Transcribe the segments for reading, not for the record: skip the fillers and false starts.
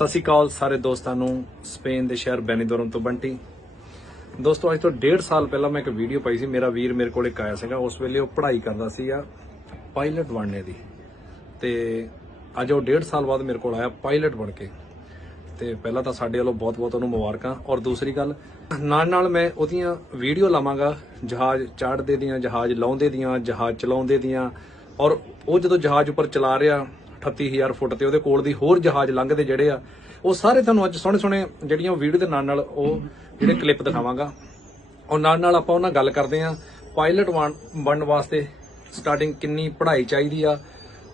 ਸਤਿ ਸ਼੍ਰੀ ਅਕਾਲ ਸਾਰੇ ਦੋਸਤਾਂ ਨੂੰ। ਸਪੇਨ ਦੇ ਸ਼ਹਿਰ ਬੈਨੀਦੋਰਨ ਤੋਂ ਬੰਟੀ। ਦੋਸਤੋ ਅੱਜ ਤੋਂ 1.5 ਸਾਲ ਪਹਿਲਾਂ ਮੈਂ ਇੱਕ ਵੀਡੀਓ ਪਾਈ ਸੀ। ਮੇਰਾ ਵੀਰ ਮੇਰੇ ਕੋਲ ਇੱਕ ਆਇਆ ਸੀਗਾ, ਉਸ ਵੇਲੇ ਉਹ ਪੜ੍ਹਾਈ ਕਰਦਾ ਸੀਗਾ ਪਾਇਲਟ ਬਣਨੇ ਦੀ, ਤੇ ਅੱਜ ਉਹ 1.5 ਸਾਲ ਬਾਅਦ ਮੇਰੇ ਕੋਲ ਆਇਆ ਪਾਇਲਟ ਬਣ ਕੇ। ਤੇ ਪਹਿਲਾਂ ਤਾਂ ਸਾਡੇ ਵੱਲੋਂ ਬਹੁਤ-ਬਹੁਤ ਉਹਨੂੰ ਮੁਬਾਰਕਾਂ। ਔਰ ਦੂਸਰੀ ਗੱਲ, ਨਾਲ ਮੈਂ ਉਹਦੀਆਂ ਵੀਡੀਓ ਲਾਵਾਂਗਾ ਜਹਾਜ਼ ਚੜ੍ਹਦੇ ਦੀਆਂ, ਜਹਾਜ਼ ਲਾਉਂਦੇ ਦੀਆਂ, ਜਹਾਜ਼ ਚਲਾਉਂਦੇ ਦੀਆਂ। ਔਰ ਉਹ ਜਦੋਂ ਜਹਾਜ਼ ਉੱਪਰ ਚਲਾ ਰਿਹਾ 38,000 ਫੁੱਟ ਤੇ ਉਹਦੇ ਕੋਲ ਦੀ ਹੋਰ ਜਹਾਜ਼ ਲੰਘਦੇ ਜਿਹੜੇ ਆ, ਉਹ ਸਾਰੇ ਤੁਹਾਨੂੰ ਅੱਜ ਸੋਹਣੇ ਜਿਹੜੀਆਂ ਵੀਡੀਓ ਦੇ ਨਾਲ ਉਹ ਜਿਹੜੇ ਕਲਿੱਪ ਦਿਖਾਵਾਂਗਾ। ਔਰ ਨਾਲ ਆਪਾਂ ਉਹਨਾਂ ਗੱਲ ਕਰਦੇ ਆ ਪਾਇਲਟ ਬਣਨ ਵਾਸਤੇ ਸਟਾਰਟਿੰਗ ਕਿੰਨੀ ਪੜ੍ਹਾਈ ਚਾਹੀਦੀ ਆ,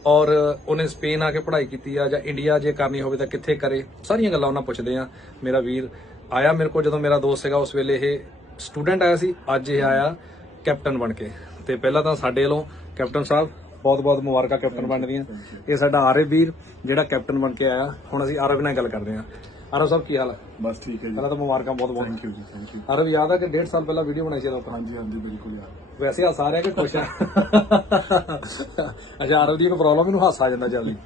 ਔਰ ਉਹਨੇ ਸਪੇਨ ਆ ਕੇ ਪੜ੍ਹਾਈ ਕੀਤੀ ਆ ਜਾਂ ਇੰਡੀਆ ਜੇ ਕਰਨੀ ਹੋਵੇ ਤਾਂ ਕਿੱਥੇ ਕਰੇ। ਸਾਰੀਆਂ ਗੱਲਾਂ ਉਹਨਾਂ ਪੁੱਛਦੇ ਆ। ਮੇਰਾ ਵੀਰ ਆਇਆ ਮੇਰੇ ਕੋਲ, ਜਦੋਂ ਮੇਰਾ ਦੋਸਤ ਸੀਗਾ ਉਸ ਵੇਲੇ ਇਹ ਸਟੂਡੈਂਟ ਆਇਆ ਸੀ, ਅੱਜ ਇਹ ਆਇਆ ਕੈਪਟਨ ਬਣ ਕੇ। ਤੇ ਪਹਿਲਾਂ ਤਾਂ ਸਾਡੇ ਵੱਲੋਂ ਕੈਪਟਨ ਸਾਹਿਬ ਬਹੁਤ-ਬਹੁਤ ਮੁਬਾਰਕਾਂ ਕੈਪਟਨ ਬਣਨ ਦੀਆਂ। ਇਹ ਸਾਡਾ ਆਰਵ ਵੀਰ ਜਿਹੜਾ ਕੈਪਟਨ ਬਣ ਕੇ ਆਇਆ। ਹੁਣ ਅਸੀਂ ਆਰਵ ਨਾਲ ਗੱਲ ਕਰਦੇ ਹਾਂ। ਆਰਵ ਸਾਹਿਬ ਕੀ ਹਾਲ ਹੈ? ਬਸ ਠੀਕ ਹੈ ਜੀ। ਪਹਿਲਾਂ ਤਾਂ ਮੁਬਾਰਕਾਂ ਬਹੁਤ-ਬਹੁਤ। ਥੈਂਕ ਯੂ ਜੀ, ਥੈਂਕ ਯੂ। ਆਰਵ ਯਾਦ ਆ ਕਿ 1.5 ਸਾਲ ਪਹਿਲਾਂ ਵੀਡੀਓ ਬਣਾਈ ਸੀ ਆਪਾਂ? ਹਾਂਜੀ ਹਾਂਜੀ ਬਿਲਕੁਲ ਯਾਰ। ਵੈਸੇ ਹਾਸਾ ਆ ਰਿਹਾ ਕਿ ਖੁਸ਼ ਆ? ਅੱਛਾ, ਆਰਵ ਦੀ ਇੱਕ ਪ੍ਰੋਬਲਮ, ਇਹਨੂੰ ਹਾਸਾ ਆ ਜਾਂਦਾ ਜਲਦੀ।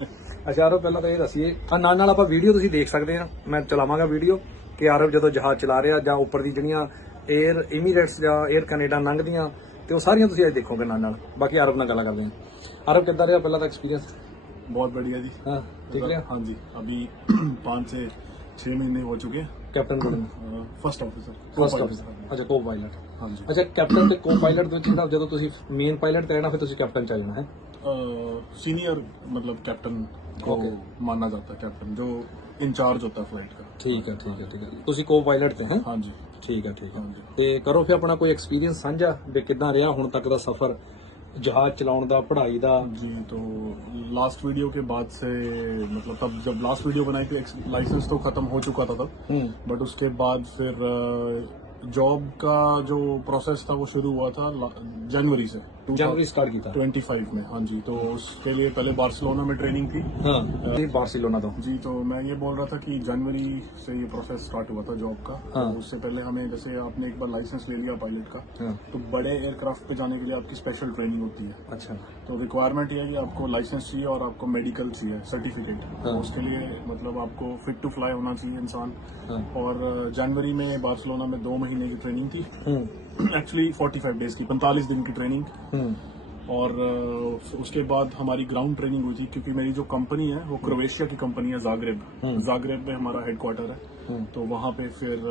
ਅੱਛਾ ਆਰਵ, ਪਹਿਲਾਂ ਤਾਂ ਇਹ ਦੱਸੀਏ, ਨਾਲ ਆਪਾਂ ਵੀਡੀਓ ਤੁਸੀਂ ਦੇਖ ਸਕਦੇ ਆ, ਮੈਂ ਚਲਾਵਾਂਗਾ ਵੀਡੀਓ ਕਿ ਆਰਵ ਜਦੋਂ ਜਹਾਜ਼ ਚਲਾ ਰਿਹਾ ਜਾਂ ਉੱਪਰ ਦੀ ਜਿਹੜੀਆਂ 에ਅਰ ਇਮੀਰੇਟਸ ਜਾਂ 에ਅਰ ਕੈਨੇਡਾ ਲੰਘਦੀਆਂ, ਤੇ ਉਹ ਸਾਰੀਆਂ ਤੁਸੀਂ ਅੱਜ ਦੇਖੋਗੇ ਨਾਲ। ਬਾਕੀ ਆਰਵ ਨਾਲ ਗੱਲਾਂ ਕਰਦੇ ਹਾਂ। आरव कितना रहा पहला एक्सपीरियंस? बहुत बढ़िया जी। हाँ, ठीक है। हाँ जी, अभी 5 से 6 महीने हो चुके हैं। Captain first officer. अच्छा, को पायलट। हाँ जी। अच्छा, कैप्टन ते को पायलट ਦੇ ਵਿੱਚ ਜਦੋਂ ਤੁਸੀਂ ਮੇਨ ਪਾਇਲਟ ਤੇ ਰਹਿਣਾ ਫਿਰ ਤੁਸੀਂ ਕੈਪਟਨ ਚ ਆ ਜਾਣਾ ਹੈ। सीनियर मतलब कैप्टन को माना जाता है, कैप्टन जो इंचार्ज होता है फ्लाइट का। ठीक है। ਤੁਸੀਂ को पायलट ਤੇ हैं? हाँ जी। ठीक है। ਤੇ ਕਰੋ ਫਿਰ ਆਪਣਾ ਕੋਈ ਐਕਸਪੀਰੀਅੰਸ ਸਾਂਝਾ ਵੀ ਕਿੱਦਾਂ ਰਿਹਾ ਹੁਣ ਤੱਕ ਦਾ ਸਫ਼ਰ जहाज चलाने का, पढ़ाई का। जी, तो लास्ट वीडियो के बाद से मतलब तब जब लास्ट वीडियो बनाई थी लाइसेंस तो खत्म हो चुका था तब, बट उसके बाद फिर जॉब का जो प्रोसेस था वो शुरू हुआ था जनवरी से। जनवरी स्टार्ट किया 25 में। हाँ जी, तो उसके लिए पहले बार्सिलोना में ट्रेनिंग थी। हाँ, बार्सिलोना तो जी। तो मैं ये बोल रहा था कि जनवरी से ये प्रोसेस स्टार्ट हुआ था जॉब का। हाँ। तो उससे पहले हमें, जैसे आपने एक बार लाइसेंस ले लिया पायलट का, हाँ। तो बड़े एयरक्राफ्ट पे जाने के लिए आपकी स्पेशल ट्रेनिंग होती है। अच्छा। तो रिक्वायरमेंट ये है कि आपको लाइसेंस चाहिए और आपको मेडिकल चाहिए, सर्टिफिकेट। हाँ। उसके लिए मतलब आपको फिट टू फ्लाई होना चाहिए इंसान। हाँ। और जनवरी में बार्सिलोना में 2 महीने की ट्रेनिंग थी। एक्चुअली 45 डेज की, 45 दिन की ट्रेनिंग। और उसके बाद हमारी ग्राउंड ट्रेनिंग हुई थी, क्योंकि मेरी जो कंपनी है वो क्रोएशिया की कंपनी है, जाग्रेब में हमारा हेडक्वार्टर है। तो वहाँ पे फिर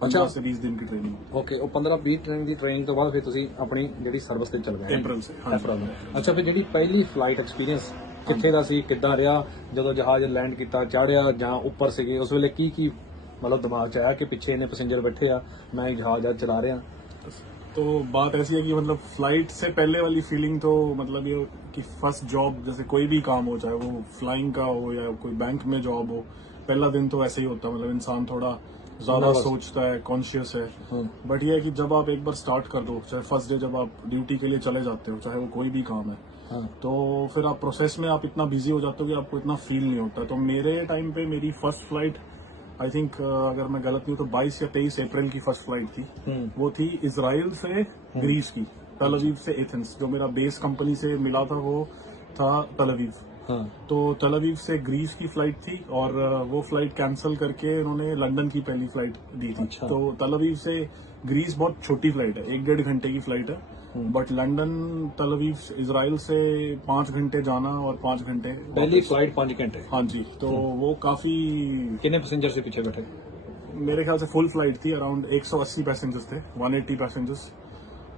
15 से 20 दिन की ट्रेनिंग। ओके, ਉਹ 15-20 ਦਿਨ ਦੀ ਟ੍ਰੇਨਿੰਗ ਤੋਂ ਬਾਅਦ ਫਿਰ ਤੁਸੀਂ ਆਪਣੀ ਜਿਹੜੀ ਸਰਵਿਸ ਤੇ ਚੱਲ ਗਏ अप्रैल से। हाँ। ਅਪ੍ਰੈਲ। ਅੱਛਾ, ਫਿਰ ਜਿਹੜੀ ਪਹਿਲੀ ਫਲਾਈਟ ਐਕਸਪੀਰੀਅੰਸ ਕਿੱਥੇ ਦਾ ਸੀ, ਕਿੱਦਾਂ ਰਿਹਾ ਜਦੋਂ ਜਹਾਜ਼ ਲੈਂਡ ਕੀਤਾ, ਚਾੜਿਆ ਜਾਂ ਉੱਪਰ ਸੀਗੇ, ਉਸ ਵੇਲੇ ਕੀ मतलब दिमाग च आया कि पीछे इन्हें पैसेंजर बैठे आ, मैं जहाज चला रहा? तो बात ऐसी है कि मतलब फ्लाइट से पहले वाली फीलिंग तो मतलब ये कि फर्स्ट जॉब, जैसे कोई भी काम हो, चाहे वो फ्लाइंग का हो या कोई बैंक में जॉब हो, पहला दिन तो ऐसे ही होता है। मतलब इंसान थोड़ा ज्यादा सोचता है, कॉन्शियस है। बट ये है कि जब आप एक बार स्टार्ट कर दो, चाहे फर्स्ट डे जब आप ड्यूटी के लिए चले जाते हो, चाहे वो कोई भी काम है, तो फिर आप प्रोसेस में आप इतना बिजी हो जाते हो कि आपको इतना फील नहीं होता। तो मेरे टाइम पे मेरी फर्स्ट फ्लाइट, आई थिंक अगर मैं गलत नहीं हूँ तो 22 या 23 अप्रैल की फर्स्ट फ्लाइट थी। वो थी इजराइल से ग्रीस की, तल अवीव से एथेंस। जो मेरा बेस कंपनी से मिला था वो था तल अवीव। तो तल अवीव से ग्रीस की फ्लाइट थी, और वो फ्लाइट कैंसिल करके उन्होंने लंदन की पहली फ्लाइट दी थी। अच्छा। तो तल अवीव से ग्रीस बहुत छोटी फ्लाइट है, 1-1.5 घंटे की फ्लाइट है। बट लंदन तल अवीव इजराइल से 5 घंटे जाना और 5 घंटे पहली फ्लाइट 5 घंटे। हाँ जी, तो वो काफी। कितने पैसेंजर से पीछे बैठे? मेरे ख्याल से फुल फ्लाइट थी, अराउंड 180 पैसेंजर्स थे, 180 पैसेंजर्स।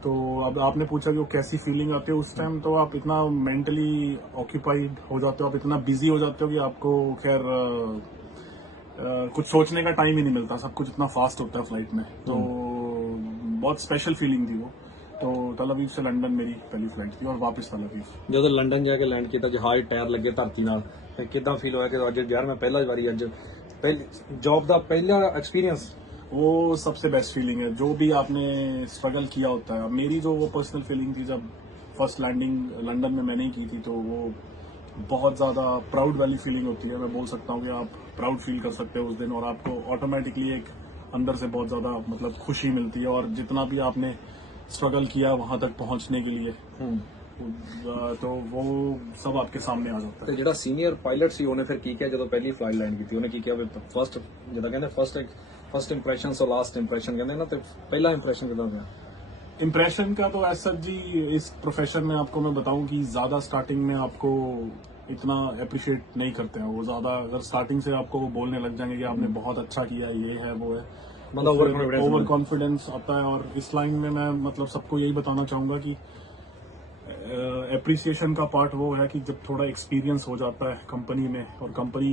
तो अब आपने पूछा कि वो कैसी फीलिंग आती है उस टाइम, तो आप इतना मेंटली ऑक्यूपाइड हो जाते हो, आप इतना बिजी हो जाते हो कि आपको खैर कुछ सोचने का टाइम ही नहीं मिलता। सब कुछ इतना फास्ट होता है फ्लाइट में। तो बहुत स्पेशल फीलिंग थी वो। तो तल अवीव से लंदन मेरी पहली फ्लाइट थी, और वापस तल अवीव। ਜਦੋਂ ਲੰਡਨ ਜਾ ਕੇ ਲੈਂਡ ਕੀਤਾ, ਜਹਾਜ਼ ਟਾਇਰ ਲੱਗੇ ਧਰਤੀ ਨਾਲ, ਤੇ ਕਿਦਾਂ ਫੀਲ ਹੋਇਆ ਕਿ ਅੱਜ ਯਾਰ ਮੈਂ ਪਹਿਲਾ ਵਾਰੀ ਅੱਜ ਪਹਿਲੀ ਜੌਬ ਦਾ ਪਹਿਲਾ ਐਕਸਪੀਰੀਅੰਸ? वो सबसे बेस्ट फीलिंग है, जो भी आपने स्ट्रगल किया होता है। मेरी जो वो पर्सनल फीलिंग थी जब फर्स्ट लैंडिंग लंदन में मैंने ही की थी, तो वो बहुत ज्यादा प्राउड वाली फीलिंग होती है। मैं बोल सकता हूँ कि आप प्राउड फील कर सकते हो उस दिन, और आपको ऑटोमेटिकली एक अंदर से बहुत ज्यादा मतलब खुशी मिलती है। और जितना भी आपने स्ट्रगल किया वहां तक पहुंचने के लिए, तो वो सब आपके सामने आ जाता है। ਤੇ ਜਿਹੜਾ ਸੀਨੀਅਰ ਪਾਇਲਟ ਸੀ ਉਹਨੇ ਫਿਰ ਕੀ ਕਿਹਾ ਜਦੋਂ ਪਹਿਲੀ ਫਲਾਈਟ ਲੈਂਡ ਕੀਤੀ? ਉਹਨੇ ਕੀ ਕਿਹਾ ਵੀ ਫਸਟ ਜਿੱਦਾਂ ਕਹਿੰਦੇ first impression so last impression ਕਹਿੰਦੇ ਨਾ, ਤੇ ਪਹਿਲਾ ਇੰਪ੍ਰੈਸ਼ਨ ਕਿਦਾਂ ਹੋਇਆ? इम्प्रेशन का तो ऐसा जी, इस प्रोफेशन में आपको मैं बताऊं कि ज्यादा स्टार्टिंग में आपको इतना अप्रिशिएट नहीं करते हैं वो ज्यादा। अगर स्टार्टिंग से आपको वो बोलने लग जाएंगे कि आपने बहुत अच्छा किया, ये है वो है, मतलब ओवर कॉन्फिडेंस आता है। और इस लाइन में मैं मतलब सबको यही बताना चाहूंगा कि अप्रिसिएशन का पार्ट वो है कि जब थोड़ा एक्सपीरियंस हो जाता है कंपनी में और कंपनी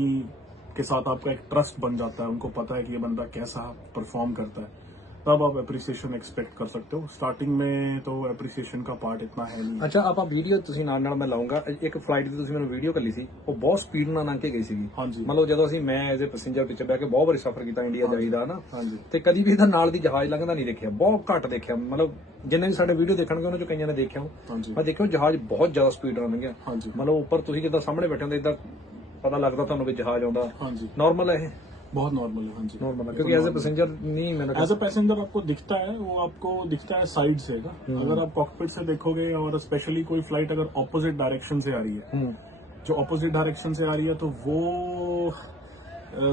के साथ आपका एक ट्रस्ट बन जाता है, उनको पता है कि ये बंदा कैसा परफॉर्म करता है, तब आप अप्रिसिएशन एक्सपेक्ट कर सकते हो। स्टार्टिंग में तो अप्रिसिएशन का पार्ट इतना है नहीं। ਅੱਛਾ, ਆਪਾਂ ਵੀਡੀਓ ਤੁਸੀਂ ਨਾਲ ਨਾਲ ਮੈਂ ਲਾਉਂਗਾ। ਇੱਕ ਫਲਾਈਟ ਦੀ ਤੁਸੀਂ ਮੈਨੂੰ ਵੀਡੀਓ ਕੱਲੀ ਸੀ, ਉਹ ਬਹੁਤ ਸਪੀਡ ਨਾਲ ਲੰਘ ਕੇ ਗਈ ਸੀਗੀ। ਹਾਂਜੀ। ਮਤਲਬ ਜਦੋਂ ਅਸੀਂ ਮੈਂ ਐਜ਼ ਅ ਪੈਸੇਂਜਰ ਪਿੱਛੇ ਬਹਿ ਕੇ ਬਹੁਤ ਵਾਰੀ ਸਫ਼ਰ ਕੀਤਾ ਇੰਡੀਆ ਜਾਈਦਾ ਨਾ, ਹਾਂਜੀ। ਤੇ ਕਦੀ ਵੀ ਇਹਦਾ ਨਾਲ ਦੀ ਜਹਾਜ਼ ਲੰਘਦਾ ਨਹੀਂ ਦੇਖਿਆ, ਬਹੁਤ ਘੱਟ ਦੇਖਿਆ। ਮਤਲਬ ਜਿੰਨੇ ਵੀ ਸਾਡੇ ਵੀਡੀਓ ਦੇਖਣਗੇ ਉਹਨਾਂ ਚੋਂ ਕਈਆਂ ਨੇ ਦੇਖਿਆ ਹਾਂਜੀ। ਮੈਂ ਦੇਖਿਆ ਜਹਾਜ਼ ਬਹੁਤ ਜ਼ਿਆਦਾ ਸਪੀਡ ਨਾਲ ਲੰਘਿਆ। ਹਾਂਜੀ। ਮਤਲਬ ਉੱਪਰ ਤੁਸੀਂ ਜਿੱਦਾਂ ਸਾਹਮਣੇ ਬੈਠੇ ਹੁੰਦੇ ਇਦਾਂ ਪਤਾ ਲੱਗਦਾ ਤੁਹਾਨੂੰ ਵੀ ਜਹਾਜ਼ ਆਉਂਦਾ। ਹਾਂਜੀ। ਨਾਰਮਲ ਹੈ ਇਹ? बहुत नॉर्मल है। हाँ जी, नॉर्मल है, क्योंकि एज ए पैसेंजर नहीं मैंने एज अ पैसेंजर आपको दिखता है, वो आपको दिखता है साइड से का। अगर आप कॉकपिट से देखोगे और स्पेशली कोई फ्लाइट अगर ऑपोजिट डायरेक्शन से आ रही है, जो ऑपोजिट डायरेक्शन से आ रही है तो वो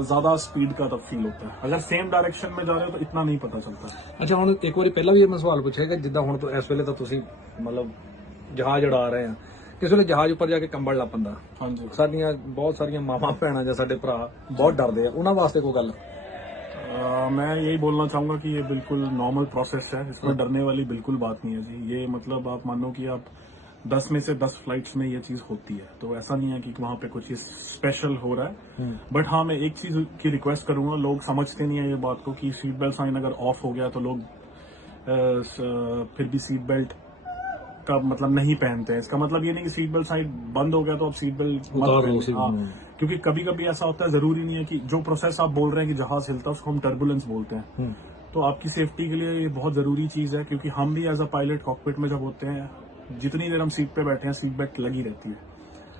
ज्यादा स्पीड का तब फील होता है। अगर सेम डायरेक्शन में जा रहे हो तो इतना नहीं पता चलता। ਅੱਛਾ, ਹੁਣ ਇੱਕ ਵਾਰੀ ਪਹਿਲਾਂ ਵੀ ਇਹ ਮੈਂ ਸਵਾਲ ਪੁੱਛਿਆ ਕਿ ਜਿੱਦਾਂ ਹੁਣ ਤੋਂ ਇਸ ਵੇਲੇ ਤਾਂ ਤੁਸੀਂ ਮਤਲਬ ਜਹਾਜ਼ ਉਡਾ ਰਹੇ ਆ, ਕਿਸੇ ਵੇਲੇ ਜਹਾਜ਼ ਉੱਪਰ ਜਾ ਕੇ ਕੰਬਣ ਲੱਗ ਪੈਂਦਾ। हाँ जी। ਸਾਡੀਆਂ ਬਹੁਤ ਸਾਰੀਆਂ ਮਾਵਾਂ ਭੈਣਾਂ ਜਾਂ ਸਾਡੇ ਭਰਾ ਬਹੁਤ ਡਰਦੇ ਆ, ਉਹਨਾਂ ਵਾਸਤੇ ਕੋਈ ਗੱਲ? मैं यही बोलना चाहूंगा कि ये बिल्कुल नॉर्मल प्रोसेस है, इसमें डरने वाली बिल्कुल बात नहीं है जी। ये मतलब आप मानो कि आप 10 में से 10 फ्लाइट्स में ये चीज होती है, तो ऐसा नहीं है कि वहां पे कुछ स्पेशल हो रहा है। बट हाँ, मैं एक चीज की रिक्वेस्ट करूंगा, लोग समझते नहीं है ये बात को कि सीट बेल्ट साइन अगर ऑफ हो गया तो लोग फिर भी सीट बेल्ट का मतलब नहीं पहनते हैं। इसका मतलब ये नहीं कि सीट बेल्ट साइन बंद हो गया तो आप सीट बेल्ट मत उतार लो पहनो। उसी को। हाँ, क्योंकि कभी कभी ऐसा होता है, जरूरी नहीं है कि जो प्रोसेस आप बोल रहे हैं कि जहाज हिलता है उसको हम टर्बुलेंस बोलते हैं। तो आपकी सेफ्टी के लिए ये बहुत जरूरी चीज है, क्योंकि हम भी एज अ पायलट कॉकपिट में जब होते हैं, जितनी देर हम सीट पे बैठे हैं सीट बेल्ट लगी रहती है।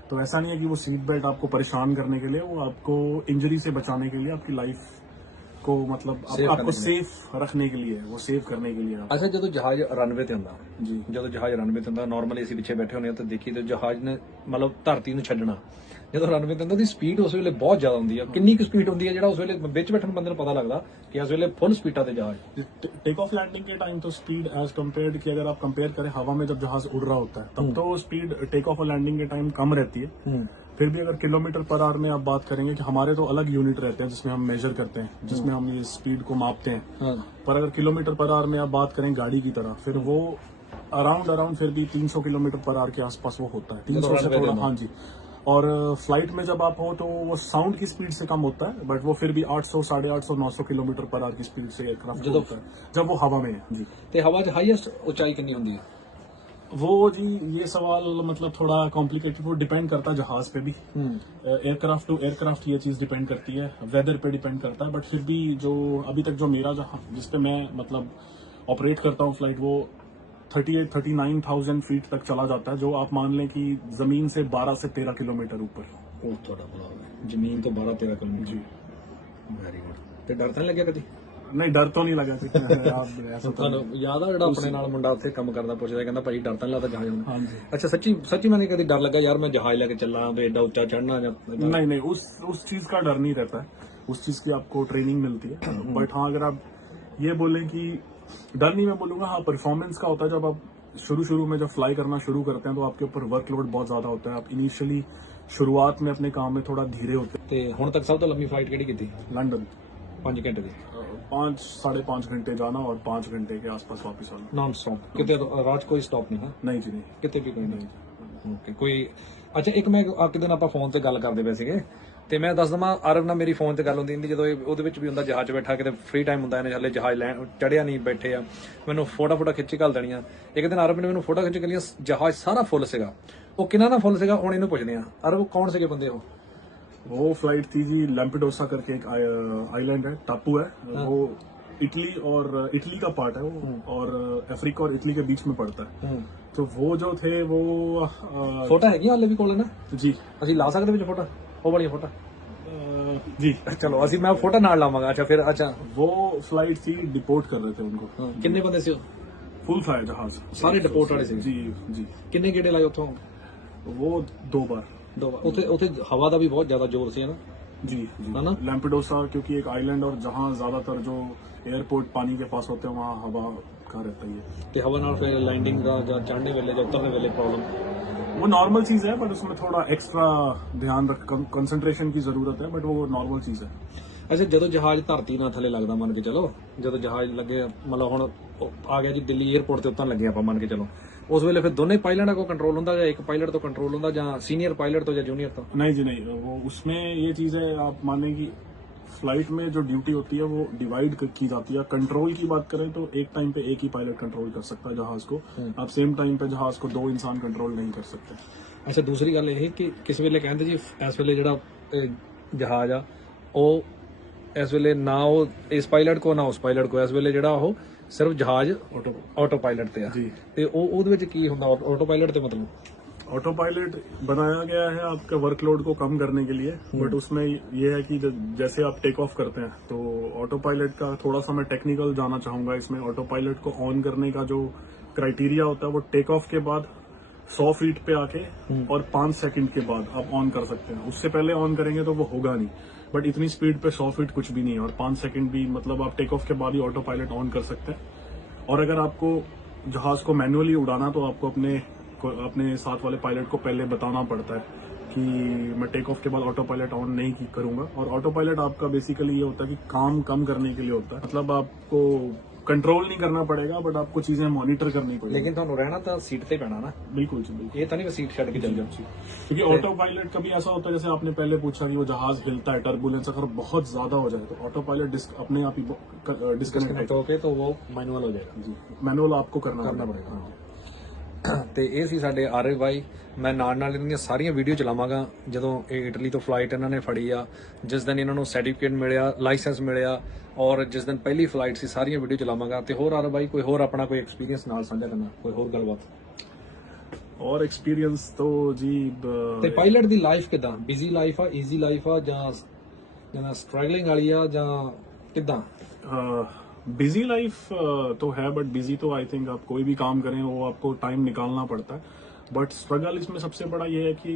तो ऐसा नहीं है कि वो सीट बेल्ट आपको परेशान करने के लिए, वो आपको इंजरी से बचाने के लिए, आपकी लाइफ को मतलब आपको सेफ रखने के लिए, वो सेव करने के लिए। ਅੱਛਾ, ਜਦੋਂ ਜਹਾਜ਼ ਰਨਵੇ ਤੇ ਹੁੰਦਾ ਜੀ, ਜਦੋਂ ਜਹਾਜ਼ ਰਨਵੇ ਤੇ ਹੁੰਦਾ, ਨਾਰਮਲੀ ਅਸੀਂ ਪਿੱਛੇ ਬੈਠੇ ਹੁੰਦੇ ਆ ਤਾਂ ਦੇਖੀ ਤੇ ਜਹਾਜ਼ ਨੇ ਮਤਲਬ ਧਰਤੀ ਨੂੰ ਛੱਡਣਾ, ਜਦੋਂ ਰਨਵੇ ਤੇ ਹੁੰਦਾ ਦੀ ਸਪੀਡ ਉਸ ਵੇਲੇ ਬਹੁਤ ਜ਼ਿਆਦਾ ਹੁੰਦੀ ਆ। ਕਿੰਨੀ ਕੁ ਸਪੀਡ ਹੁੰਦੀ ਆ ਜਿਹੜਾ ਉਸ ਵੇਲੇ ਵਿੱਚ ਬੈਠਣ ਬੰਦੇ ਨੂੰ ਪਤਾ ਲੱਗਦਾ कि इस वेले फुल स्पीड आते जहाज? टेक ऑफ लैंडिंग के टाइम तो स्पीड एज कम्पेयर्ड कि अगर आप कंपेयर करें हवा में जब जहाज उड़ रहा होता है तब तो स्पीड टेक ऑफ और लैंडिंग के टाइम कम रहती है। फिर भी अगर किलोमीटर पर आवर में आप बात करेंगे कि हमारे तो अलग यूनिट रहते हैं जिसमें हम मेजर करते हैं, जिसमें हम ये स्पीड को मापते हैं। पर अगर किलोमीटर पर आवर में आप बात करें गाड़ी की तरह, फिर वो अराउंड फिर भी 300 किलोमीटर पर आवर के आसपास वो होता है, 300 से थोड़ा। हाँ जी। और फ्लाइट में जब आप हो तो वो साउंड की स्पीड से कम होता है, बट वो फिर भी 800, 850, 900 किलोमीटर पर आवर की स्पीड से एयरक्राफ्ट होता है जब वो हवा में है जी। ते हवा च हाईएस्ट ऊंचाई कितनी होती है? वो जी ये सवाल मतलब थोड़ा कॉम्प्लिकेटेड, वो डिपेंड करता है जहाज पे भी। एयरक्राफ्ट टू एयरक्राफ्ट ये चीज डिपेंड करती है, वेदर पे डिपेंड करता है। बट फिर भी जो अभी तक जो मेरा जहां जिसपे मैं मतलब ऑपरेट करता हूँ फ्लाइट, वो 39,000 फीट तक चला जाता है, जो आप मान लें कि जमीन से 12 से 13 किलोमीटर ऊपर। ਉਹ ਤੁਹਾਡਾ ਬੜਾ ਹੋਇਆ ਜ਼ਮੀਨ ਤੋਂ 12-13 ਕਿਲੋਮੀਟਰ। जी, ਵੈਰੀ ਗੁੱਡ। ਤੇ ਡਰ ਤਾਂ ਨਹੀਂ ਲੱਗਿਆ ਕਦੀ? नहीं डर तो नहीं लगा कि आप ऐसा तो ਤੁਹਾਨੂੰ ਯਾਦ ਆ ਜਿਹੜਾ ਆਪਣੇ ਨਾਲ ਮੁੰਡਾ ਉੱਥੇ ਕੰਮ ਕਰਦਾ ਪੁੱਛਦਾ ਕਹਿੰਦਾ ਭਾਈ ਡਰ ਤਾਂ ਨਹੀਂ ਲੱਗਦਾ ਜਹਾਜ਼ ਨੂੰ? हाँ जी। ਅੱਛਾ, ਸੱਚੀ ਮੈਨੂੰ ਕਦੀ ਡਰ ਲੱਗਾ ਯਾਰ ਮੈਂ ਜਹਾਜ਼ ਲੈ ਕੇ ਚੱਲਾਂ ਤੇ ਐਡਾ ਉੱਚਾ ਚੜਨਾ ਜਾਂ? नहीं उस चीज का डर नहीं रहता है, उस चीज की आपको ट्रेनिंग मिलती है। बट हाँ, अगर आप ये बोलें कि डर नहीं मैं बोलूंगा, हाँ परफॉर्मेंस का होता है। जब आप शुरू में जब फ्लाई करना शुरू करते हैं तो आपके ऊपर वर्कलोड बहुत ज्यादा होता है। आप इनिशियली शुरुआत में अपने काम में थोड़ा धीरे होते हैं। ਤੇ ਹੁਣ ਤੱਕ ਸਭ ਤੋਂ ਲੰਮੀ ਫਲਾਈਟ ਕਿਹੜੀ ਕੀਤੀ? लंदन 5 ਘੰਟੇ ਦੀ 5-5.5 घंटे जाना और 5 घंटे के आसपास वापस आना। Non stop? ਕਿਤੇ ਰਾਤ ਕੋਈ ਸਟਾਪ ਨਹੀਂ? ਹਾਂ, नहीं जी नहीं। ਕਿਤੇ ਵੀ ਕੋਈ ਨਹੀਂ। ਓਕੇ, ਕੋਈ ਅੱਛਾ, ਇੱਕ ਮੈਂ ਕਿਤੇ ਦਿਨ ਆਪਾਂ ਫੋਨ ਤੇ ਗੱਲ ਕਰਦੇ ਪਏ ਸੀਗੇ ਤੇ ਮੈਂ ਦੱਸ ਦਵਾਂ, ਅਰਬ ਨਾਲ ਮੇਰੀ ਫੋਨ ਤੇ ਗੱਲ ਹੁੰਦੀ ਜਦੋਂ ਉਹਦੇ ਵਿੱਚ ਵੀ ਹੁੰਦਾ ਜਹਾਜ਼ 'ਚ ਬੈਠਾ, ਕਿਤੇ ਫ੍ਰੀ ਟਾਈਮ ਹੁੰਦਾ ਇਹਨੇ ਹਲੇ ਜਹਾਜ਼ ਲੈਣ ਚੜਿਆ ਨਹੀਂ, ਬੈਠੇ ਆ, ਮੈਨੂੰ ਫੋਟੋ ਖਿੱਚ ਕੇ ਘੱਲ ਦੇਣੀਆਂ। ਇੱਕ ਦਿਨ ਅਰਬ ਨੇ ਮੈਨੂੰ ਫੋਟੋ ਖਿੱਚ ਕੇ ਲਿਆ, ਜਹਾਜ਼ ਸਾਰਾ ਫੁੱਲ ਸੀਗਾ। ਉਹ ਕਿਹਨਾਂ ਨਾਲ ਫੁੱਲ ਸੀਗਾ ਹੁਣ ਇਹਨੂੰ ਪੁੱਛਦੇ ਆ। ਅਰਬ ਕੌਣ ਸੀਗੇ ਬੰਦੇ ਉਹ? वो फ्लाइट थी जी लैम्पेडोसा करके एक आइलैंड है, टापू है वो। इटली का पार्ट है वो, और अफ्रीका और इटली के बीच में पड़ता है। तो वो जो थे वो ਫੋਟੋ ਹੈਗੀਆਂ ਹਾਲੇ ਵੀ ਕੋਲ ਨਾ? जी ਅਸੀਂ ਲਾ ਸਕਦੇ ਵਿੱਚ ਫੋਟੋ, ਉਹ ਵਾਲੀ ਫੋਟੋ? जी ਚਲੋ ਅਸੀਂ ਮੈਂ ਫੋਟੋ ਨਾਲ ਲਾਵਾਂਗਾ। ਅੱਛਾ, ਫਿਰ ਅੱਛਾ वो फ्लाइट थी, डिपोर्ट कर रहे थे उनको। ਕਿੰਨੇ ਬੰਦੇ ਸੀ ਉਹ? फुल था जहाज, ਸਾਰੇ ਡਿਪੋਰਟ ਵਾਲੇ ਸੀ। जी जी। ਕਿੰਨੇ ਗੇੜੇ ਲਾਏ ਉੱਥੋਂ? वो 2 बार। ਉੱਥੇ ਉੱਥੇ ਹਵਾ ਦਾ ਵੀ ਬਹੁਤ ਜ਼ਿਆਦਾ ਜ਼ੋਰ ਸੀ ਨਾ। जी जी। है ना? लैम्पेडोसा क्योंकि एक आइलैंड और जहाँ ज्यादातर जो एयरपोर्ट पानी के पास होते हैं वहाँ हवा का रहता ही है। ਤੇ ਹਵਾ ਨਾਲ ਫਿਰ ਲੈਂਡਿੰਗ ਦਾ ਜਾਂ ਚੜ੍ਹਨੇ ਵੇਲੇ ਜਾਂ ਉਤਰਨੇ ਵੇਲੇ ਪ੍ਰੋਬਲਮ? वो नॉर्मल चीज है बट उसमें थोड़ा एक्स्ट्रा ध्यान रख, कंसंट्रेशन की जरूरत है, बट वो नॉर्मल चीज है। ਅੱਛਾ ਜਦੋਂ ਜਹਾਜ਼ ਧਰਤੀ ਨਾਲ ਥੱਲੇ ਲੱਗਦਾ ਮੰਨ ਕੇ ਚਲੋ, ਜਦੋਂ ਜਹਾਜ਼ ਲੱਗੇ ਮਤਲਬ ਹੁਣ ਉਹ ਆ ਗਿਆ ਜੀ ਦਿੱਲੀ 에ਅਰਪੋਰਟ ਤੇ ਉਤਰਨ ਲੱਗੇ ਆਪਾਂ ਮੰਨ ਕੇ ਚਲੋ, ਉਸ ਵੇਲੇ ਫਿਰ ਦੋਨੇ ਪਾਇਲਟਾਂ ਕੋਲ ਕੰਟਰੋਲ ਹੁੰਦਾ ਜਾਂ ਇੱਕ ਪਾਇਲਟ ਤੋਂ ਕੰਟਰੋਲ ਹੁੰਦਾ ਜਾਂ ਸੀਨੀਅਰ पायलट तो या जूनियर तो? नहीं जी नहीं, वो उसमें ये चीज है, आप माने कि फ्लाइट में जो ड्यूटी होती है वो डिवाइड की जाती है। कंट्रोल की बात करें तो एक टाइम पे एक ही पायलट कंट्रोल कर सकता है जहाज को, आप सेम टाइम पे जहाज को 2 इंसान कंट्रोल नहीं कर सकते। ਅੱਛਾ ਦੂਸਰੀ ਗੱਲ ਇਹ ਕਿ ਕਿਸ ਵੇਲੇ ਕਹਿੰਦੇ ਜੀ ਇਸ ਵੇਲੇ ਜਿਹੜਾ ਜਹਾਜ਼ ਆ ਉਹ ਇਸ ਵੇਲੇ ਨਾ ਉਹ ਇਸ ਪਾਇਲਟ ਕੋ ਨਾ ਉਸ ਪਾਇਲਟ ਕੋ, ਇਸ ਵੇਲੇ ਜਿਹੜਾ ਉਹ ਸਿਰਫ ਜਹਾਜ਼ ਆਟੋ ਪਾਇਲਟ ਤੇ ਆ जी। ਤੇ ਉਹ ਉਹਦੇ ਵਿੱਚ ਕੀ ਹੁੰਦਾ ਆਟੋ ਪਾਇਲਟ ਤੇ ਮਤਲਬ? ऑटो पायलट बनाया गया है आपका वर्कलोड को कम करने के लिए, बट उसमें ये है कि जैसे आप टेक ऑफ करते हैं तो ऑटो पायलट का थोड़ा सा मैं टेक्निकल जाना चाहूंगा इसमें। ऑटो पायलट को ऑन करने का जो क्राइटेरिया होता है वो टेक ऑफ के बाद 100 फीट पे आके और 5 सेकंड के बाद आप ऑन कर सकते हैं। उससे पहले ऑन करेंगे तो वो होगा नहीं, बट इतनी स्पीड पे 100 फीट कुछ भी नहीं है और 5 सेकंड भी मतलब आप टेक ऑफ के बाद ही ऑटो पायलट ऑन कर सकते हैं। और अगर आपको जहाज को मैनुअली उड़ाना तो आपको अपने साथ वाले पायलट को पहले बताना पड़ता है कि मैं टेक ऑफ के बाद ऑटो पायलट ऑन नहीं करूंगा। और ऑटो पायलट आपका बेसिकली ये होता है कि काम कम करने के लिए होता है, मतलब आपको कंट्रोल नहीं करना पड़ेगा बट आपको चीजें मॉनिटर करनी पड़ेगी। ਲੇਕਿन ਤੁਹਾਨੂੰ ਰਹਿਣਾ ਤਾਂ ਸੀਟ ਤੇ ਪੈਣਾ ਨਾ, बिल्कुल जी बिल्कुल। ਇਹ ਤਾਂ ਨਹੀਂ ਵੀ ਸੀਟ ਛੱਡ ਕੇ ਚੱਲ ਜਾਓ। क्योंकि ऑटो पायलट कभी ऐसा होता है जैसे आपने पहले पूछा कि वो जहाज हिलता है, टर्बुलेंस अगर बहुत ज्यादा हो जाए तो ऑटो पायलट अपने आप ही डिस्कनेक्ट डिस्कनेक्ट होके तो वो मैनुअल हो जाएगा, जी, मैनुअल आपको करना ਪੜੇਗਾ। ਤੇ ਇਹ ਸੀ ਸਾਡੇ ਆਰਿਫ ਭਾਈ। ਮੈਂ ਨਾਲ ਨਾਲ ਇਹਨਾਂ ਦੀਆਂ ਸਾਰੀਆਂ ਵੀਡੀਓ ਚਲਾਵਾਂਗਾ ਜਦੋਂ ਇਹ ਇਟਲੀ ਤੋਂ ਫਲਾਈਟ ਇਹਨਾਂ ਨੇ ਫੜੀ ਆ, ਜਿਸ ਦਿਨ ਇਹਨਾਂ ਨੂੰ ਸਰਟੀਫਿਕੇਟ ਮਿਲਿਆ, ਲਾਇਸੈਂਸ ਮਿਲਿਆ ਔਰ ਜਿਸ ਦਿਨ ਪਹਿਲੀ ਫਲਾਈਟ ਸੀ, ਸਾਰੀਆਂ ਵੀਡੀਓ ਚਲਾਵਾਂਗਾ। ਤੇ ਹੋਰ ਆਰਿਫ ਭਾਈ ਕੋਈ ਹੋਰ ਆਪਣਾ ਕੋਈ ਐਕਸਪੀਰੀਅੰਸ ਨਾਲ ਸਾਂਝਾ ਕਰਨਾ, ਕੋਈ ਹੋਰ ਗੱਲਬਾਤ? और एक्सपीरियंस तो जी ਤੇ ਪਾਇਲਟ ਦੀ ਲਾਈਫ ਕਿਦਾਂ? ਬਿਜ਼ੀ ਲਾਈਫ ਆ, ਈਜ਼ੀ ਲਾਈਫ ਆ ਜਾਂ ਸਟਰਗਲਿੰਗ ਵਾਲੀ ਆ ਜਾਂ ਕਿਦਾਂ? बिजी लाइफ तो है, बट बिजी तो आई थिंक आप कोई भी काम करें वो आपको टाइम निकालना पड़ता है। बट स्ट्रगल इसमें सबसे बड़ा ये है कि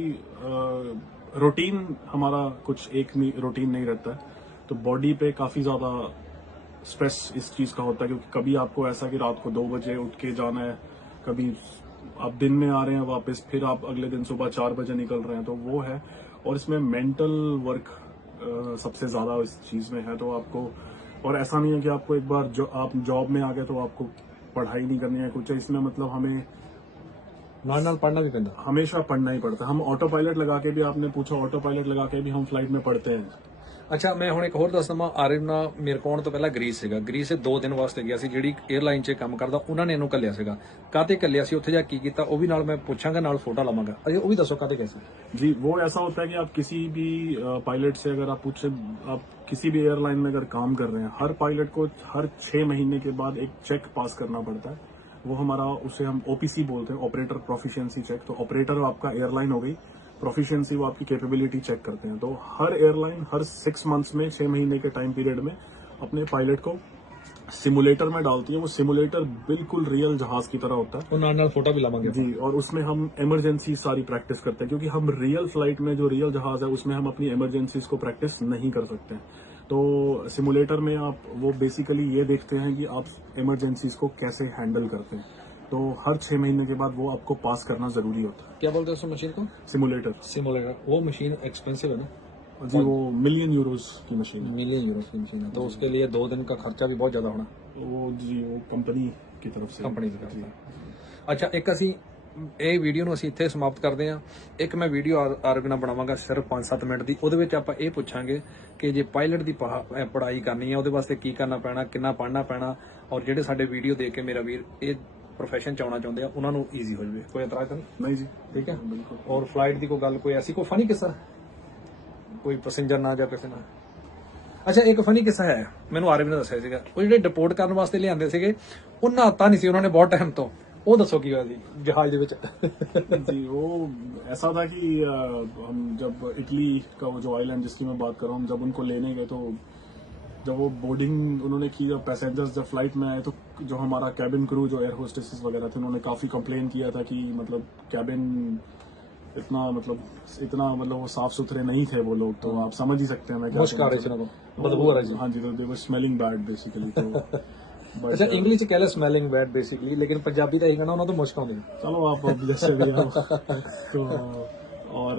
रूटीन हमारा कुछ एक रूटीन नहीं रहता है, तो बॉडी पे काफी ज्यादा स्ट्रेस इस चीज का होता है। क्योंकि कभी आपको ऐसा कि रात को 2 बजे उठ के जाना है, कभी आप दिन में आ रहे हैं वापस, फिर आप अगले दिन सुबह 4 बजे निकल रहे हैं, तो वो है। और इसमें मेंटल वर्क सबसे ज्यादा इस चीज में है। तो आपको, और ऐसा नहीं है कि आपको एक बार आप जॉब में आ गए तो आपको पढ़ाई नहीं करनी है कुछ, इसमें मतलब हमें ਨਾਲ ਨਾਲ ਪੜ੍ਹਨਾ ਵੀ ਪੈਂਦਾ। हमेशा पढ़ना ही पड़ता है। हम ऑटो पायलट लगा के भी, आपने पूछा, ऑटो पायलट लगा के भी हम फ्लाइट में पढ़ते हैं। ਅੱਛਾ ਮੈਂ ਹੁਣ ਇੱਕ ਹੋਰ ਦੱਸ ਦਵਾਂ, ਆਰਿਫ ਨਾਲ ਮੇਰੇ ਕੋਲ ਆਉਣ ਤੋਂ ਪਹਿਲਾਂ ਗ੍ਰੀਸ ਸੀਗਾ। ਗ੍ਰੀਸ 'ਚ 2 ਦਿਨ ਵਾਸਤੇ ਗਿਆ ਸੀ। ਜਿਹੜੀ 에ਅਰਲਾਈਨ 'ਚ ਕੰਮ ਕਰਦਾ ਉਹਨਾਂ ਨੇ ਇਹਨੂੰ ਘੱਲਿਆ ਸੀਗਾ। ਕਾਹਤੇ ਘੱਲਿਆ ਸੀ, ਉੱਥੇ ਜਾ ਕੀ ਕੀਤਾ, ਉਹ ਵੀ ਨਾਲ ਮੈਂ ਪੁੱਛਾਂਗਾ, ਨਾਲ ਫੋਟੋ ਲਾਵਾਂਗਾ। ਅਜੇ ਉਹ ਵੀ ਦੱਸੋ ਕਾਹਤੇ ਗਏ ਸੀ? जी, वो ऐसा होता है कि आप किसी भी पायलट से अगर आप पूछे, आप किसी भी एयरलाइन में अगर काम कर रहे हैं, हर पायलट को हर 6 महीने के बाद एक चेक पास करना पड़ता है। वो हमारा, उसे हम OPC बोलते हैं, ऑपरेटर प्रोफिशिएंसी चेक। तो ऑपरेटर आपका एयरलाइन हो गई, प्रोफिशिएंसी वो आपकी कैपेबिलिटी चेक करते हैं। तो हर एयरलाइन हर 6 मंथ्स में, 6 महीने के टाइम पीरियड में अपने पायलट को सिमुलेटर में डालती है। वो सिमुलेटर बिल्कुल रियल जहाज की तरह होता है। ਉਹ ਨਾਲ ਨਾਲ ਫੋਟੋ ਵੀ ਲਾਵਾਂਗੇ जी, और उसमें हम इमरजेंसी सारी प्रैक्टिस करते हैं, क्योंकि हम रियल फ्लाइट में, जो रियल जहाज है उसमें हम अपनी इमरजेंसीज को प्रैक्टिस नहीं कर सकते हैं। तो सिमुलेटर में आप वो बेसिकली ये देखते हैं कि आप इमरजेंसीज को कैसे हैंडल करते हैं। तो हर 6 महीने के बाद वो आपको पास करना जरूरी होता है। क्या बोलते हैं उस मशीन को? सिमुलेटर। सिमुलेटर। वो मशीन एक्सपेंसिव है ना जी, वो मिलियन यूरोज की मशीन है। मिलियन यूरो की मशीन है, तो उसके लिए 2 दिन का खर्चा भी बहुत ज्यादा होना। वो जी, वो कंपनी की तरफ से। ਕੰਪਨੀ ਦੀ ਕਰਦਾ। ਅੱਛਾ ਇੱਕ ਅਸੀਂ ਇਹ ਵੀਡੀਓ ਨੂੰ ਅਸੀਂ ਇੱਥੇ ਸਮਾਪਤ ਕਰਦੇ ਹਾਂ। ਇੱਕ ਮੈਂ ਵੀਡੀਓ ਆਰਿਫ ਨਾਲ ਬਣਾਵਾਂਗਾ ਸਿਰਫ 5-7 ਮਿੰਟ ਦੀ। ਉਹਦੇ ਵਿੱਚ ਆਪਾਂ ਇਹ ਪੁੱਛਾਂਗੇ ਕਿ ਜੇ ਪਾਇਲਟ ਦੀ ਪੜ੍ਹਾਈ ਕਰਨੀ ਹੈ ਉਹਦੇ ਵਾਸਤੇ ਕੀ ਕਰਨਾ ਪੈਣਾ, ਕਿੰਨਾ ਪੜ੍ਹਨਾ ਪੈਣਾ, ਔਰ ਜਿਹੜੇ ਸਾਡੇ ਵੀਡੀਓ ਦੇਖ ਕੇ ਮੇਰਾ ਵੀਰ ਇਹ ਪ੍ਰੋਫੈਸ਼ਨ ਚ ਆਉਣਾ ਚਾਹੁੰਦੇ ਆ ਉਹਨਾਂ ਨੂੰ ਈਜ਼ੀ ਹੋ ਜਾਵੇ। ਕੋਈ ਇਤਰਾਜ਼ ਤਾਂ ਨਹੀਂ? नहीं जी, ਠੀਕ ਹੈ। बिल्कुल। ਔਰ ਫਲਾਈਟ ਦੀ ਕੋਈ ਗੱਲ, ਕੋਈ ਐਸੀ ਕੋਈ ਫਨੀ ਕਿੱਸਾ, ਕੋਈ ਪੈਸੇਂਜਰ ਨਾਲ ਜਾਂ ਕਿਸੇ ਨਾਲ? ਅੱਛਾ ਇੱਕ ਫਨੀ ਕਿੱਸਾ ਹੈ, ਮੈਨੂੰ ਆਰਿਫ ਨੇ ਦੱਸਿਆ ਸੀਗਾ। ਉਹ ਜਿਹੜੇ ਡਿਪੋਰਟ ਕਰਨ ਵਾਸਤੇ ਲਿਆਂਦੇ ਸੀਗੇ ਉਹ ਨਹਾਤਾ ਨਹੀਂ ਸੀ ਉਹਨਾਂ ਨੇ ਬਹੁਤ ਟਾਈਮ ਤੋਂ। ਉਹ ਦੱਸੋ ਕੀ ਹੋਇਆ ਸੀ ਜਹਾਜ਼ ਦੇ ਵਿੱਚ? जी, वो ऐसा था कि हम जब इटली का वो जो आइलैंड जिसकी मैं बात कर रहा हूँ, जब उनको लेने गए तो जब वो बोर्डिंग उन्होंने की, पैसेंजर्स जब फ्लाइट में आए तो जो हमारा कैबिन क्रू जो एयर होस्टेसेस वगैरह थे उन्होंने काफी कंप्लेन किया था कि मतलब कैबिन इतना वो साफ सुथरे नहीं थे वो लोग, तो आप समझ ही सकते हैं मैं क्या ਮੁਸ਼ਕ ਆ ਰਹੀ ਸੀ ਉਹਨਾਂ ਤੋਂ ਬਦਬੂ ਆ ਰਹੀ ਸੀ हाँ जी, तो दे वर स्मेलिंग बैड बेसिकली तो but, ਅੱਛਾ ਇੰਗਲਿਸ਼ ਚ ਕਹਿ ਲੈ ਸਮੈਲਿੰਗ ਬੈਡ ਬੇਸਿਕਲੀ, ਲੇਕਿਨ ਪੰਜਾਬੀ ਤਾਂ ਇਹ ਕਹਿਣਾ ਉਹਨਾਂ ਤੋਂ ਮੁਸ਼ਕ ਆਉਂਦੀ ਹੈ। चलो आप अब जैसे भी हो तो और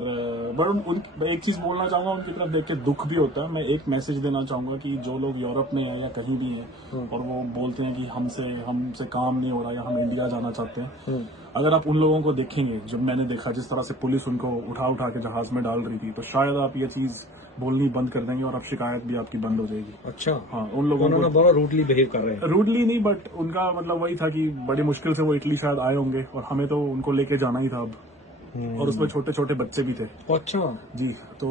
बट एक चीज बोलना चाहूंगा, उनकी तरफ देख के दुख भी होता है। मैं एक मैसेज देना चाहूंगा कि जो लोग यूरोप में हैं या कहीं भी हैं और वो बोलते हैं कि हमसे काम नहीं हो रहा या हम इंडिया जाना चाहते हैं, अगर आप उन लोगों को देखेंगे, जब मैंने देखा जिस तरह से पुलिस उनको उठा के जहाज में डाल रही थी, तो शायद आप ये चीज बोलनी बंद कर देंगे और अब शिकायत भी आपकी बंद हो जाएगी। अच्छा, हाँ, उन लोगों उन्होंने को बहुत रूडली बिहेव कर रहे हैं। रूडली नहीं, बट उनका मतलब वही था कि बड़ी मुश्किल से वो इटली शायद आए होंगे और हमें तो उनको लेके जाना ही था अब, और उसमें छोटे छोटे बच्चे भी थे। अच्छा जी, तो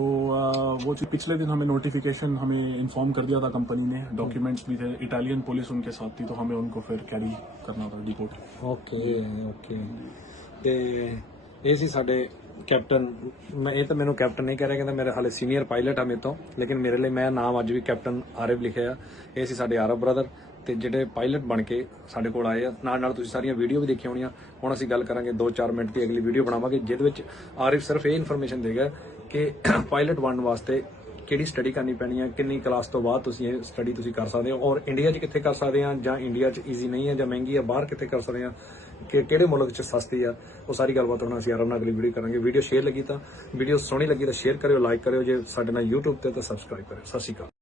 वो पिछले दिन हमें नोटिफिकेशन हमें इन्फॉर्म कर दिया था कंपनी ने, डॉक्यूमेंट्स भी थे, इटालियन पुलिस उनके साथ थी, तो हमें उनको फिर कैरी करना था डिपोर्ट। ਓਕੇ ਤੇ ਇਹ ਸੀ ਸਾਡੇ ਕੈਪਟਨ। ਮੈਂ ਇਹ ਤਾਂ ਮੈਨੂੰ ਕੈਪਟਨ ਨਹੀਂ ਕਹਿ ਰਿਹਾ, ਕਹਿੰਦਾ ਮੇਰੇ ਹਾਲੇ ਸੀਨੀਅਰ ਪਾਇਲਟ ਆ ਮੇਰੇ ਤੋਂ, ਲੇਕਿਨ ਮੇਰੇ ਲਈ ਮੈਂ ਨਾਮ ਅੱਜ ਵੀ ਕੈਪਟਨ ਆਰਿਫ ਲਿਖਿਆ ਆ। ਇਹ ਸੀ ਸਾਡੇ ਆਰਬ ਬ੍ਰਦਰ ਤੇ ਜਿਹੜੇ ਪਾਇਲਟ ਬਣ ਕੇ ਸਾਡੇ ਕੋਲ ਆਏ ਆ। ਨਾਲ ਤੁਸੀਂ ਸਾਰੀਆਂ ਵੀਡੀਓ ਵੀ ਦੇਖੀਆਂ ਹੋਣੀਆਂ। ਹੁਣ ਅਸੀਂ ਗੱਲ ਕਰਾਂਗੇ 2-4 ਮਿੰਟ ਦੀ ਅਗਲੀ ਵੀਡੀਓ ਬਣਾਵਾਂਗੇ, ਜਿਹਦੇ ਵਿੱਚ ਆਰਿਫ ਸਿਰਫ ਇਹ ਇਨਫੋਰਮੇਸ਼ਨ ਦੇਗਾ ਕਿ ਪਾਇਲਟ ਬਣਨ ਵਾਸਤੇ ਕਿਹੜੀ ਸਟੱਡੀ ਕਰਨੀ ਪੈਣੀ ਹੈ, ਕਿੰਨੀ ਕਲਾਸ ਤੋਂ ਬਾਅਦ ਤੁਸੀਂ ਇਹ ਸਟੱਡੀ ਤੁਸੀਂ ਕਰ ਸਕਦੇ ਹੋ, ਔਰ ਇੰਡੀਆ 'ਚ ਕਿੱਥੇ ਕਰ ਸਕਦੇ ਆ, ਜਾਂ ਇੰਡੀਆ 'ਚ ਈਜ਼ੀ ਨਹੀਂ ਹੈ ਜਾਂ ਮਹਿੰਗੀ ਹੈ, ਬਾਹਰ ਕਿੱਥੇ ਕਰ ਸਕਦੇ ਆ, ਕਿ ਕਿਹੜੇ ਮੁਲਕ 'ਚ ਸਸਤੀ ਆ। ਉਹ ਸਾਰੀ ਗੱਲਬਾਤ ਹੁਣ ਅਸੀਂ ਆਰਾਮ ਨਾਲ ਅਗਲੀ ਵੀਡੀਓ ਕਰਾਂਗੇ। ਵੀਡੀਓ ਸ਼ੇਅਰ ਲੱਗੀ ਤਾਂ ਵੀਡੀਓ ਸੋਹਣੀ ਲੱਗੀ ਤਾਂ ਸ਼ੇਅਰ ਕਰਿਓ, ਲਾਈਕ ਕਰਿਓ, ਜੇ ਸਾਡੇ ਨਾਲ YouTube ਤੇ ਤਾਂ ਸਬਸਕ੍ਰਾਈਬ ਕਰਿਓ। ਸਤਿ ਸ਼੍ਰੀ ਅਕਾਲ।